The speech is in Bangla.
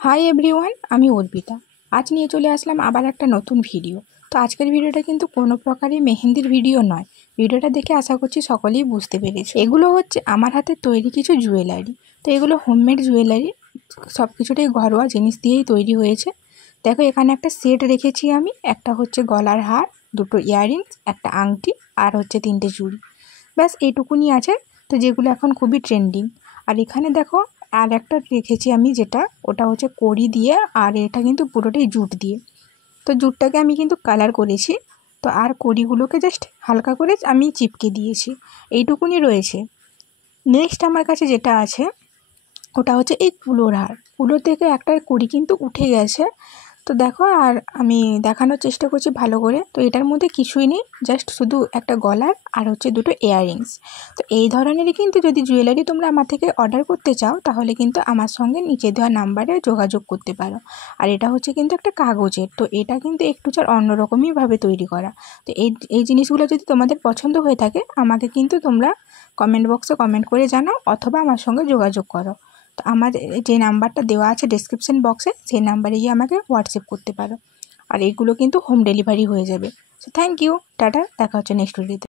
হাই এভরিওয়ান, আমি অর্পিতা। আজ নিয়ে চলে আসলাম আবার একটা নতুন ভিডিও। তো আজকের ভিডিওটা কিন্তু কোনো প্রকারই মেহেন্দির ভিডিও নয়। ভিডিওটা দেখে আশা করছি সকলেই বুঝতে পেরেছে। এগুলো হচ্ছে আমার হাতে তৈরি কিছু জুয়েলারি। তো এগুলো হোমমেড জুয়েলারি, সব কিছুটাই ঘরোয়া জিনিস দিয়েই তৈরি হয়েছে। দেখো এখানে একটা সেট রেখেছি আমি, একটা হচ্ছে গলার হার, দুটো ইয়াররিংস, একটা আংটি আর হচ্ছে 3টে চুড়ি। ব্যাস এইটুকুনি আছে, তো যেগুলো এখন খুবই ট্রেন্ডিং। আর এখানে দেখো আর একটা রেখেছি আমি, যেটা ওটা হচ্ছে কড়ি দিয়ে, আর এটা কিন্তু পুরোটাই জুট দিয়ে। তো জুটটাকে আমি কিন্তু কালার করেছি, তো আর কড়িগুলোকে জাস্ট হালকা করে আমি চিপকে দিয়েছি। এইটুকুনি রয়েছে। নেক্সট আমার কাছে যেটা আছে ওটা হচ্ছে এই কুলোর হার। কুলোর থেকে একটা কড়ি কিন্তু উঠে গেছে, তো দেখো আর আমি দেখানোর চেষ্টা করছি ভালো করে। তো এটার মধ্যে কিছুই নেই, জাস্ট শুধু একটা গলার আর হচ্ছে দুটো ইয়াররিংস। তো এই ধরনেরই কিন্তু যদি জুয়েলারি তোমরা আমার থেকে অর্ডার করতে চাও, তাহলে কিন্তু আমার সঙ্গে নিচে দেওয়া নাম্বারে যোগাযোগ করতে পারো। আর এটা হচ্ছে কিন্তু একটা কাগজের, তো এটা কিন্তু একটু অন্যরকমইভাবে তৈরি করা। তো এই জিনিসগুলো যদি তোমাদের পছন্দ হয়ে থাকে, আমাকে কিন্তু তোমরা কমেন্ট বক্সে কমেন্ট করে জানাও, অথবা আমার সঙ্গে যোগাযোগ করো। তো আমার যে নাম্বারটা দেওয়া আছে ডেসক্রিপশন বক্সে, সেই নাম্বারে গিয়ে আমাকে হোয়াটসঅ্যাপ করতে পারো। আর এগুলো কিন্তু হোম ডেলিভারি হয়ে যাবে। সো থ্যাংক ইউ, টাটা, দেখা হচ্ছে নেক্সট ভিডিওতে।